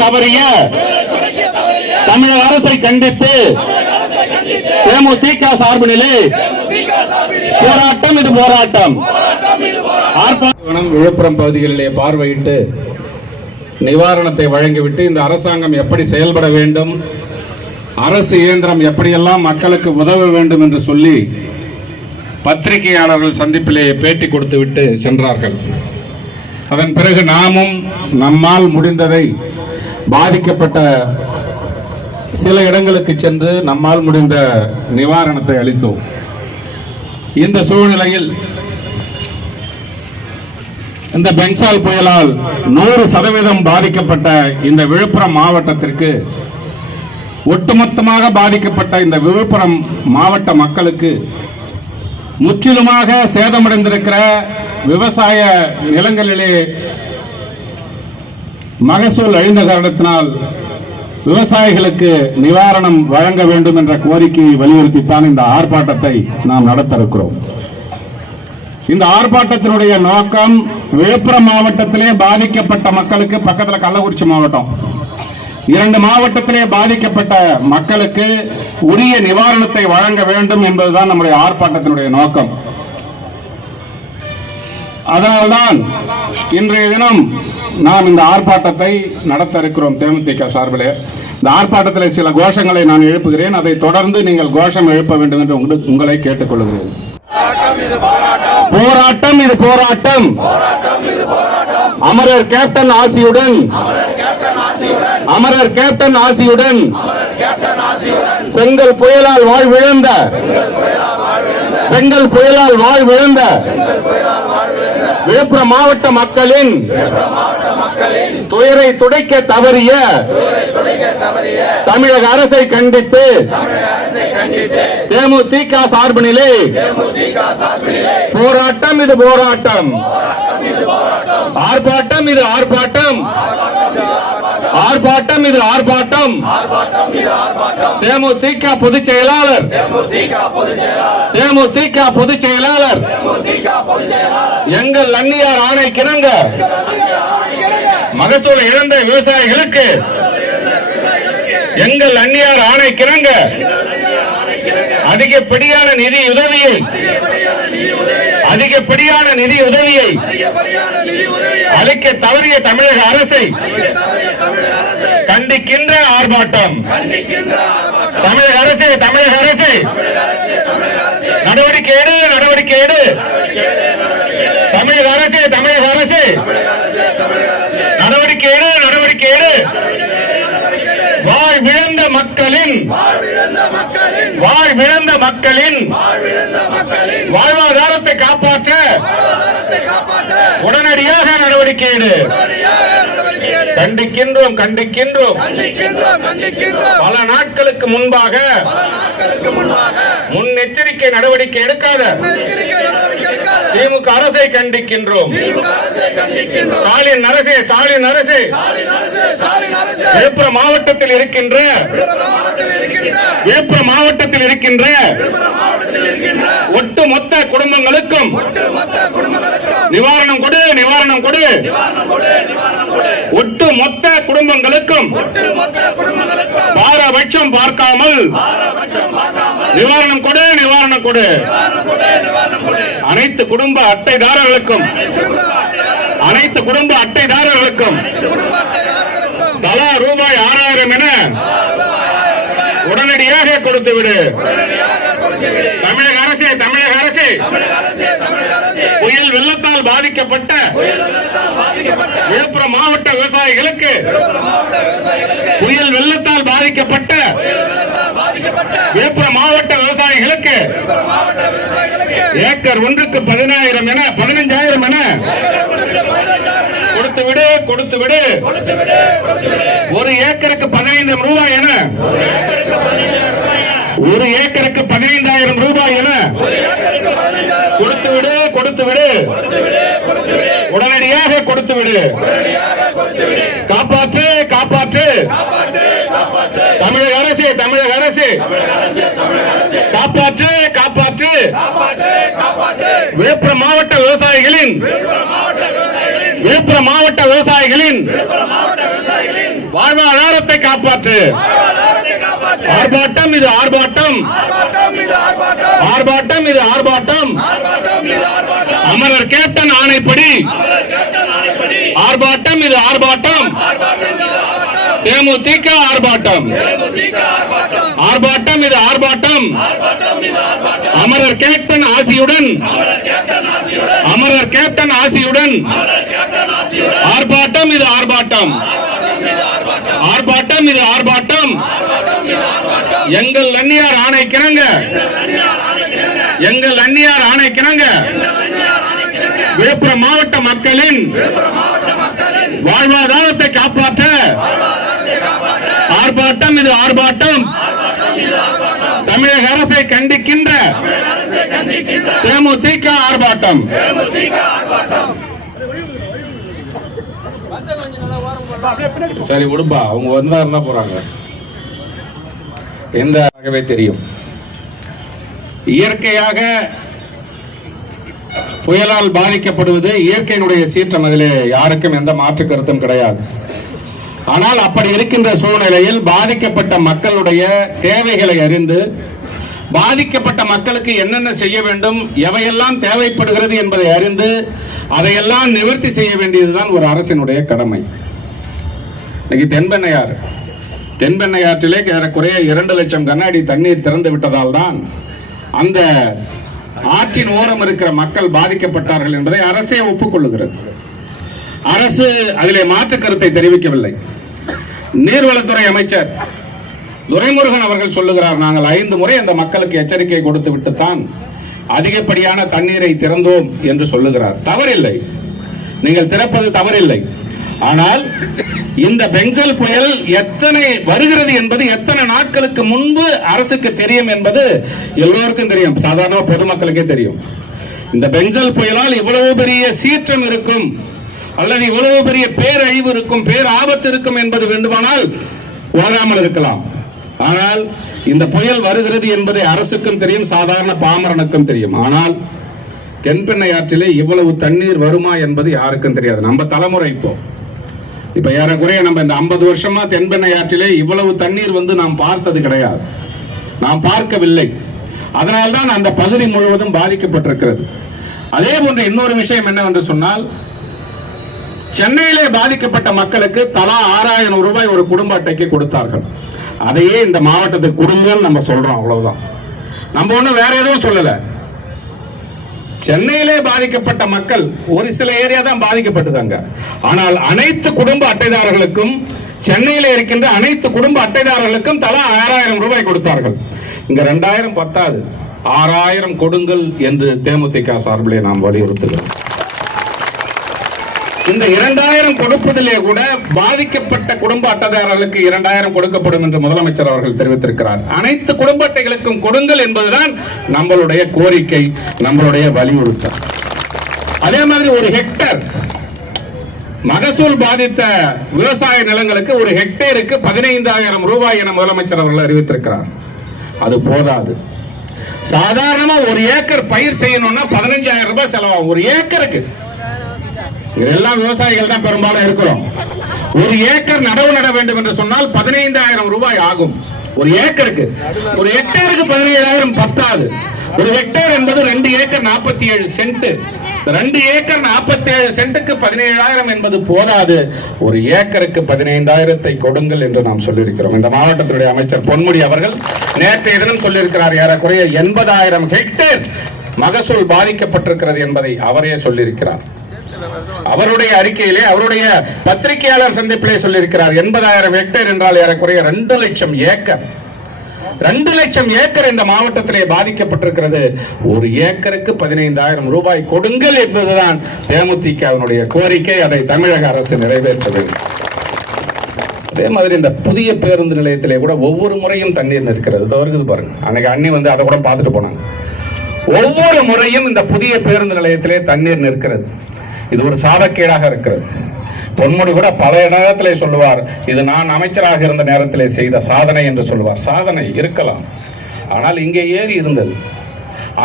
தவறிய தமிழக அரசை கண்டித்து தேமுதிக சார்பினிலே போராட்டம். இது போராட்டம். விழுப்புரம் பகுதிகளிலே பார்வையிட்டு நிவாரணத்தை வழங்கிவிட்டு இந்த அரசாங்கம் எப்படி செயல்பட வேண்டும், அரசு இயந்திரம் எப்படியெல்லாம் மக்களுக்கு உதவ வேண்டும் என்று சொல்லி பத்திரிகையாளர்கள் சந்திப்பிலே பேட்டி கொடுத்துவிட்டு சென்றார்கள். அதன் பிறகு நாமும் நம்மால் முடிந்ததை பாதிக்கப்பட்ட சில இடங்களுக்கு சென்று நம்மால் முடிந்த நிவாரணத்தை அளித்தோம். இந்த சூழ்நிலையில் இந்த பெங்சால் புயலால் 100% பாதிக்கப்பட்ட இந்த விழுப்புரம் மாவட்டத்திற்கு, ஒட்டுமொத்தமாக பாதிக்கப்பட்ட இந்த விழுப்புரம் மாவட்ட மக்களுக்கு, முற்றிலுமாக சேதமடைந்திருக்கிற விவசாய நிலங்களிலே மகசூல் அழிந்த காரணத்தினால் விவசாயிகளுக்கு நிவாரணம் வழங்க வேண்டும் என்ற கோரிக்கையை வலியுறுத்தித்தான் இந்த ஆர்ப்பாட்டத்தை நாம் நடத்த இருக்கிறோம். இந்த ஆர்ப்பாட்டத்தினுடைய நோக்கம் விழுப்புரம் மாவட்டத்திலே பாதிக்கப்பட்ட மக்களுக்கு, பக்கத்தில் கள்ளக்குறிச்சி மாவட்டம், 2 மாவட்டத்திலே பாதிக்கப்பட்ட மக்களுக்கு உரிய நிவாரணத்தை வழங்க வேண்டும் என்பதுதான் நம்முடைய ஆர்ப்பாட்டத்தினுடைய நோக்கம். அதனால்தான் இன்றைய தினம் நாம் இந்த ஆர்ப்பாட்டத்தை நடத்த இருக்கிறோம். தேமுதிக சார்பிலே இந்த ஆர்ப்பாட்டத்தில் சில கோஷங்களை நான் எழுப்புகிறேன். அதை தொடர்ந்து நீங்கள் கோஷம் எழுப்ப வேண்டும் என்று உங்களை கேட்டுக்கொள்கிறேன். போராட்டம். இது போராட்டம். அமரர் கேப்டன் ஆசியுடன், அமரர் கேப்டன் ஆசியுடன் பெண்கள் புயலால் வாழ்விழந்த, பெண்கள் புயலால் வாழ்விழந்த விழுப்புரம் மாவட்ட மக்களின் துயரை துடைக்க தவறிய தமிழக அரசை கண்டித்து தேமுதிக சார்பினிலே போராட்டம். இது போராட்டம். ஆர்ப்பாட்டம். இது ஆர்ப்பாட்டம். ஆர்ப்பாட்டம். இது ஆர்ப்பாட்டம். தேமுதிக பொதுச் செயலாளர், தேமுதிக பொதுச் செயலாளர் எங்கள் அந்நியார் ஆணைக்கிணங்க மகசூல் இழந்த விவசாயிகளுக்கு, எங்கள் அந்நியார் ஆணைக்கிணங்க அதிகப்படியான நிதி உதவியை, அதிகப்படியான நிதி உதவியை அளிக்க தவறிய தமிழக அரசை கண்டிக்கின்ற ஆர்ப்பாட்டம். தமிழக அரசு, தமிழக அரசு நடவடிக்கை எடு, நடவடிக்கை எடு. தமிழக அரசு, தமிழக அரசு நடவடிக்கை எடு, நடவடிக்கை எடு. வாழ்விழந்த மக்களின், வாழ்விழந்த மக்களின் வாழ்வாதாரத்தை காப்பாற்ற உடனடியாக நடவடிக்கை எடு. கண்டிக்கின்றோம், கண்டிக்கின்றோம். பல நாட்களுக்கு முன்பாக முன்னெச்சரிக்கை நடவடிக்கை எடுக்காத திமுக அரசை கண்டிக்கின்றோம். ஸ்டாலின் அரசே, ஸ்டாலின் அரசே விழுப்புரம் மாவட்டத்தில் இருக்கின்ற, விழுப்புரம் மாவட்டத்தில் இருக்கின்ற ஒட்டுமொத்த குடும்பங்களுக்கும் நிவாரணம் கொடு, நிவாரணம் கொடு. ஒட்டுமொத்த குடும்பங்களுக்கும் பாரபட்சம் பார்க்காமல் நிவாரணம் கொடு, நிவாரணம் கொடு. அனைத்து குடும்ப அட்டைதாரர்களுக்கும், அனைத்து குடும்ப அட்டைதாரர்களுக்கும் தலா ரூபாய் 6000 என உடனடியாக கொடுத்துவிடு. தமிழக அரசு, தமிழக அரசு புயல் வெள்ளத்தால் பாதிக்கப்பட்ட விழுப்புரம் மாவட்ட விவசாயிகளுக்கு, புயல் வெள்ளத்தால் பாதிக்கப்பட்ட விழுப்புரம் மாவட்ட விவசாயிகளுக்கு ஏக்கர் ஒன்றுக்கு 15000 என, 15000 என கொடுத்துவிடு, கொடுத்துவிடு. ஒரு ஏக்கருக்கு 15000 ரூபாய் என, ஒரு ஏக்கருக்கு 15000 ரூபாய் என கொடுத்துவிடு, கொடுத்துவிடு. உடனடியாக கொடுத்துவிடு. காப்பாற்று, காப்பாற்று. தமிழக அரசு, தமிழக அரசு காப்பாற்று, காப்பாற்று. விழுப்புரம் மாவட்ட விவசாயிகளின் விழுப்புரம் மாவட்ட விவசாயிகளின் வாழ்வாதாரத்தை காப்பாற்று. ஆர்ப்பாட்டம் இது ஆர்ப்பாட்டம், ஆர்ப்பாட்டம் இது ஆர்ப்பாட்டம். அமரர் கேப்டன் ஆணைப்படி ஆர்ப்பாட்டம் இது ஆர்ப்பாட்டம். தேமுதிக ஆர்ப்பாட்டம், ஆர்ப்பாட்டம் இது ஆர்ப்பாட்டம். அமரர் கேப்டன் ஆசியுடன், அமரர் கேப்டன் ஆசியுடன் ஆர்ப்பாட்டம் இது ஆர்ப்பாட்டம், ஆர்ப்பாட்டம் இது ஆர்ப்பாட்டம். எங்கள் அந்நியார் ஆணைக்கிணங்க, எங்கள் அந்நியார் ஆணைக்கிணங்க விழுப்புரம் மாவட்ட மக்களின் வாழ்வாதாரத்தை காப்பாற்ற ஆர்ப்பாட்டம் இது ஆர்ப்பாட்டம். தமிழக அரசை கண்டிக்கின்ற தேமுதிக ஆர்ப்பாட்டம். சரி விடுப்பா, அவங்க வந்தா போறாங்க. எந்த தெரியும், இயற்கையாக புயலால் பாதிக்கப்படுவது இயற்கையினுடைய சீற்றம், அதிலே யாருக்கும் எந்த மாற்று கருத்தும் கிடையாது. ஆனால் அப்படி இருக்கின்ற சூழ்நிலையில் பாதிக்கப்பட்ட மக்களுடைய தேவைகளை அறிந்து, பாதிக்கப்பட்ட மக்களுக்கு என்னென்ன செய்ய வேண்டும், எவையெல்லாம் தேவைப்படுகிறது என்பதை அறிந்து அதையெல்லாம் நிவர்த்தி செய்ய வேண்டியதுதான் ஒரு அரசினுடைய கடமை. இன்னைக்கு தென்பெண்ணையாற்றிலே ஏறக்குறைய 2 லட்சம் கண்ணாடி தண்ணீர் திறந்து விட்டதால் தான் அந்த ஆற்றின் ஓரம் இருக்கிற மக்கள் பாதிக்கப்பட்டார்கள் என்பதை அரசே ஒப்புக்கொள்ளுகிறது. அரசு அதிலே மாற்று கருத்தை தெரிவிக்கவில்லை. நீர்வளத்துறை அமைச்சர் துரைமுருகன் அவர்கள் சொல்லுகிறார், நாங்கள் 5 முறை அந்த மக்களுக்கு எச்சரிக்கை கொடுத்து விட்டுத்தான் அதிகப்படியான தண்ணீரை திறந்தோம் என்று சொல்லுகிறார். தவறில்லை, நீங்கள் திறப்பது தவறில்லை. ஆனால் இந்த பெஞ்சல் புயல் எத்தனை வருகிறது என்பது எத்தனை நாட்களுக்கு முன்பு அரசுக்கு தெரியும் என்பது எல்லோருக்கும் தெரியும், சாதாரண பொதுமக்களுக்கே தெரியும். இந்த பெஞ்சல் புயலால் இவ்வளவு பெரிய சீற்றம் இருக்கும் அல்லது இவ்வளவு பெரிய பேரழிவு இருக்கும், பேர் ஆபத்து இருக்கும் என்பது வேண்டுமானால் உணராமல் இருக்கலாம். ஆனால் இந்த புயல் வருகிறது என்பதை அரசுக்கும் தெரியும், சாதாரண பாமரனுக்கும் தெரியும். ஆனால் தென்பெண்ணையாற்றிலே இவ்வளவு தண்ணீர் வருமா என்பது யாருக்கும் தெரியாது. நம்ம தலைமுறை இப்ப ஏறக்குறைய நம்ம இந்த 50 வருஷமா தென்பெண்ணையாற்றிலே இவ்வளவு தண்ணீர் வந்து நாம் பார்த்தது கிடையாது, நாம் பார்க்கவில்லை. அதனால்தான் அந்த பகுதி முழுவதும் பாதிக்கப்பட்டிருக்கிறது. அதே போன்ற இன்னொரு விஷயம் என்னவென்று சொன்னால், சென்னையிலே பாதிக்கப்பட்ட மக்களுக்கு தலா 6000 ரூபாய் ஒரு குடும்ப அட்டைக்கு கொடுத்தார்கள். அதையே இந்த மாவட்டத்துக்கு கொடுங்கன்னு நம்ம சொல்றோம், அவ்வளவுதான். நம்ம ஒண்ணும் வேற எதுவும் சொல்லல. சென்னையிலே பாதிக்கப்பட்ட மக்கள் ஒரு சில ஏரியா தான் பாதிக்கப்பட்டதாங்க. ஆனால் அனைத்து குடும்ப அட்டைதாரர்களுக்கும், சென்னையில இருக்கின்ற அனைத்து குடும்ப அட்டைதாரர்களுக்கும் தலா 6000 ரூபாய் கொடுத்தார்கள். இங்க 2000 பத்தாது, 6000 கொடுங்கள் என்று தேமுதிக சார்பிலே நாம் வலியுறுத்துகிறோம். இந்த 2000 கொடுப்பதிலே கூட பாதிக்கப்பட்ட குடும்ப அட்டைதாரர்களுக்கு 2000 கொடுக்கப்படும் என்று முதலமைச்சர் அவர்கள் தெரிவித்திருக்கிறார். அனைத்து குடும்ப அட்டைகளுக்கும் கொடுங்கள் என்பதுதான் நம்மளுடைய கோரிக்கை, நம்மளுடைய வலியுறுத்தல். அதே மாதிரி ஒரு ஹெக்டேர் மகசூல் பாதித்த விவசாய நிலங்களுக்கு ஒரு ஹெக்டேருக்கு 15000 ரூபாய் என முதலமைச்சர் அவர்கள் அறிவித்திருக்கிறார். அது போதாது. சாதாரணமா ஒரு ஏக்கர் பயிர் செய்யணும்னா 15000 ரூபாய் செலவாகும் ஒரு ஏக்கருக்கு. இதெல்லாம் விவசாயிகள் தான் பெரும்பாலும் இருக்கிறோம். ஒரு ஏக்கர் நடவு நட வேண்டும் என்று சொன்னால் 15000 ரூபாய் ஆகும் ஒரு ஏக்கருக்கு. ஒரு ஹெக்டேருக்கு 15000 பத்தாது. ஒரு ஹெக்டேர் என்பது 2 ஏக்கர் 47 சென்ட். 2 ஏக்கர் 47 சென்ட்டுக்கு 17000 என்பது போதாது. ஒரு ஏக்கருக்கு 15000 கொடுங்கள் என்று நாம் சொல்லியிருக்கிறோம். இந்த மாவட்டத்தினுடைய அமைச்சர் பொன்முடி அவர்கள் நேற்றைய தினம் சொல்லியிருக்கிறார், ஏறக்குறைய 80000 ஹெக்டேர் மகசூல் பாதிக்கப்பட்டிருக்கிறது என்பதை அவரே சொல்லியிருக்கிறார். அவருடைய அறிக்கையிலே, அவருடைய பத்திரிகையாளர் சந்திப்பிலே சொல்லியிருக்கிறார். 80000 ஹெக்டேர் என்றால் ஏறக்குறைய 2 லட்சம் ஏக்கர். 2 லட்சம் ஏக்கர் இந்த மாவட்டத்திலே பாதிக்கப்பட்டிருக்கிறது. ஒரு ஏக்கருக்கு 15000 ரூபாய் கொடுங்கள் என்பதுதான் தேமுதிகவினுடைய கோரிக்கை. அதை தமிழக அரசு நிறைவேற்ற வேண்டும். அதே மாதிரி இந்த புதிய பேருந்து நிலையத்திலே கூட ஒவ்வொரு முறையும் தண்ணீர் நிற்கிறது. வருகிறது பாருங்க, அன்னைக்கு அண்ணி வந்து அதை கூட பார்த்துட்டு போனாங்க. ஒவ்வொரு முறையும் இந்த புதிய பேருந்து நிலையத்திலே தண்ணீர் நிற்கிறது. இது ஒரு சாதக்கேடாக இருக்கிறது. பொன்முடி கூட பல நேரத்திலே சொல்லுவார், இது நான் அமைச்சராக இருந்த நேரத்திலே செய்த சாதனை என்று சொல்லுவார். சாதனை இருக்கலாம், ஆனால் இங்கே ஏரி இருந்தது.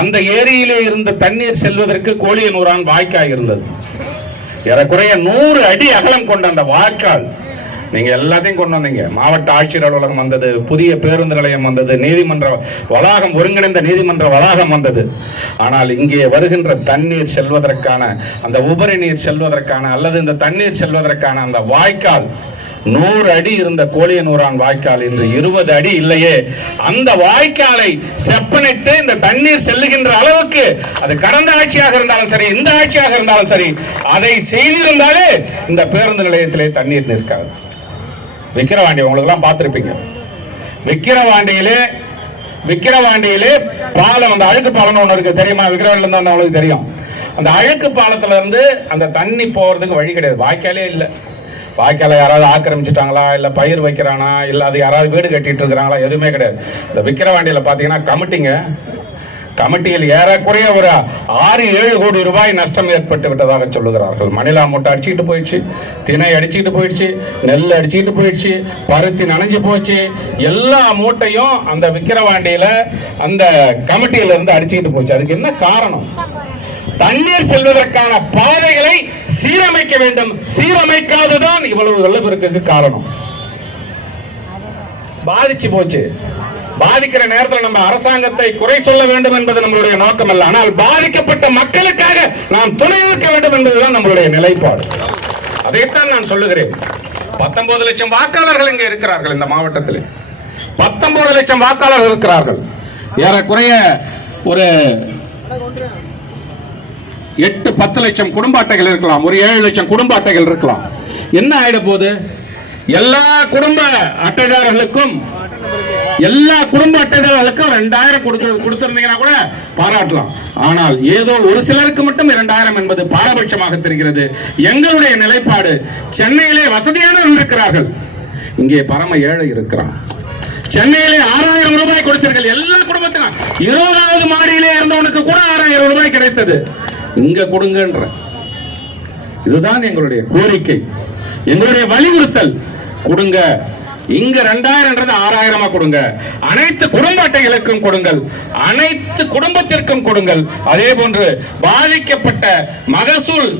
அந்த ஏரியிலே இருந்த தண்ணீர் செல்வதற்கு கோழியனூரான் வாய்க்காய் இருந்தது. ஏறக்குறைய 100 அடி அகலம் கொண்ட அந்த வாய்க்கால் நீங்க எல்லாத்தையும் கொண்டு வந்தீங்க. மாவட்ட ஆட்சியர் அலுவலகம் வந்தது, புதிய பேருந்து நிலையம் வந்தது, நீதிமன்ற வளாகம், ஒருங்கிணைந்த நீதிமன்ற வளாகம் வந்தது. ஆனால் இங்கே வருகின்ற தண்ணீர் செல்வதற்கான, அந்த உபரி நீர் செல்வதற்கான அல்லது இந்த தண்ணீர் செல்வதற்கான அந்த வாய்க்கால் 100 அடி இருந்த கோழியனூரான் வாய்க்கால் இன்று 20 அடி இல்லையே. அந்த வாய்க்காலை செப்பனிட்டு இந்த தண்ணீர் செல்லுகின்ற அளவுக்கு, அது கடந்த ஆட்சியாக இருந்தாலும் சரி, இந்த ஆட்சியாக இருந்தாலும் சரி, அதை செய்திருந்தாலே இந்த பேருந்து நிலையத்திலே தண்ணீர் நிற்காது. விக்கிரவாண்டி உங்களுக்கு எல்லாம் பார்த்திருப்பீங்க. விக்கிரவாண்டியிலே பாலம், அந்த அழுக்கு பாலம் ஒன்று இருக்கு தெரியுமா? விக்கிரவாண்டில இருந்து வந்தவங்களுக்கு தெரியும். அந்த அழுக்கு பாலத்துல இருந்து அந்த தண்ணி போறதுக்கு வழி கிடையாது. வாய்க்காலே இல்லை. வாய்க்கால யாராவது ஆக்கிரமிச்சிட்டாங்களா, இல்ல பயிர் வைக்கிறானா, இல்ல அது யாராவது வீடு கட்டிட்டு இருக்கிறாங்களா, எதுவுமே கிடையாது. இந்த விக்கிரவாண்டியில பாத்தீங்கன்னா கமிட்டியில் ஏறக்குறைய ஒரு 6-7 கோடி ரூபாய் நஷ்டம் ஏற்பட்டு விட்டதாக சொல்லுகிறார்கள். மணிலா மூட்டை அடிச்சுக்கிட்டு போயிடுச்சு, திணை அடிச்சுக்கிட்டு போயிடுச்சு, நெல் அடிச்சுக்கிட்டு போயிடுச்சு, பருத்தி நனைஞ்சு போச்சு. எல்லா மூட்டையும் அந்த விக்கிரவாண்டியில அந்த கமிட்டியில இருந்து அடிச்சுக்கிட்டு போச்சு. அதுக்கு என்ன காரணம்? தண்ணீர் செல்வதற்கான பாதைகளை சீரமைக்க வேண்டும். சீரமைக்காததான் இவ்வளவு வெள்ளப்பெருக்குக்கு காரணம். பாதிச்சு போச்சு. பாதிக்கிற நேரத்தில் நம்ம அரசாங்கத்தை குறை சொல்ல வேண்டும் என்பது நம்மளுடைய நோக்கம் அல்ல. ஆனால் பாதிக்கப்பட்ட மக்களுக்காக நாம் துணை நிற்க வேண்டும் என்பதுதான் நம்மளுடைய நிலைப்பாடு. அதைத்தான் நான் சொல்லுகிறேன். 19 லட்சம் வாக்காளர்கள் இங்கே இருக்கிறார்கள். இந்த மாவட்டத்தில் 19 லட்சம் வாக்காளர்கள் இருக்கிறார்கள். ஏறக்குறைய ஒரு 8-10 லட்சம் குடும்ப அட்டைகள் இருக்கலாம், ஒரு 7 லட்சம் குடும்ப அட்டைகள் இருக்கலாம். என்ன ஆயிட போகுது? எல்லா குடும்ப அட்டைதாரர்களுக்கும் 2000 கொடுத்திருந்தீங்கன்னா கூட பாராட்டலாம். ஆனால் ஏதோ ஒரு சிலருக்கு மட்டும் 2000 என்பது பாரபட்சமாக தெரிகிறது. எங்களுடைய நிலைப்பாடு, சென்னையிலே வசதியானவர்கள் இருக்கிறார்கள், இங்கே பரம ஏழை இருக்கிறான். சென்னையிலே 6000 ரூபாய் கொடுத்தீர்கள் எல்லா குடும்பத்திலும். 20வது மாடியிலே இருந்தவனுக்கு கூட 6000 ரூபாய் கிடைத்தது. இங்க கொடுங்கன்ற. இதுதான் எங்களுடைய கோரிக்கை, எங்களுடைய வலியுறுத்தல். கொடுங்க. இங்க 2000 6000 கொடுங்க. அனைத்து குடும்ப அட்டைகளுக்கும் கொடுங்கள், அனைத்து குடும்பத்திற்கும் கொடுங்கள். அதே போன்று பாதிக்கப்பட்ட மகசூல்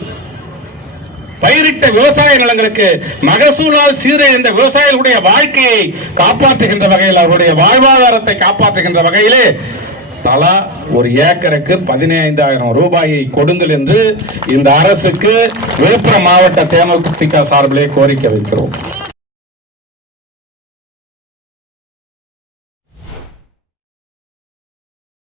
பயிரிட்ட விவசாய நிலங்களுக்கு மகசூலால் சீரழிந்த விவசாயிகளுடைய வாழ்க்கையை காப்பாற்றுகின்ற வகையில், அவருடைய வாழ்வாதாரத்தை காப்பாற்றுகின்ற வகையிலே தலா ஒரு ஏக்கருக்கு 15000 ரூபாயை கொடுங்கள் என்று இந்த அரசுக்கு விழுப்புரம் மாவட்ட தேமுதிக சார்பிலே கோரிக்கை வைக்கிறோம்.